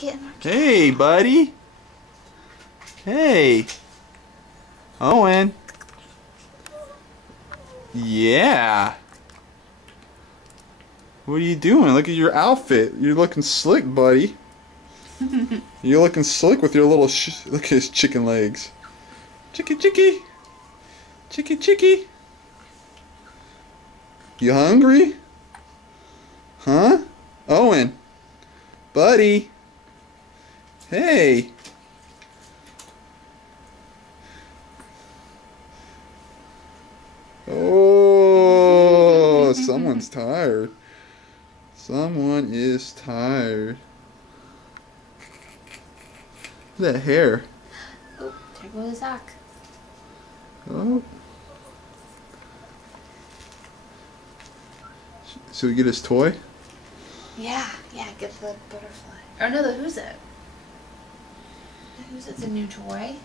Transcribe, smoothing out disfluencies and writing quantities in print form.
Get in our car. Hey, buddy. Hey. Owen. Yeah. What are you doing? Look at your outfit. You're looking slick, buddy. You're looking slick with your little look at his chicken legs. Chicky, chicky. Chicky, chicky. You hungry? Huh? Owen. Buddy. Hey. Oh, someone's tired. Someone is tired. Look at that hair. Oh, there goes Zach. Oh. So we get his toy? Yeah, get the butterfly. Or no, the Who's It. The Who's It's a new toy.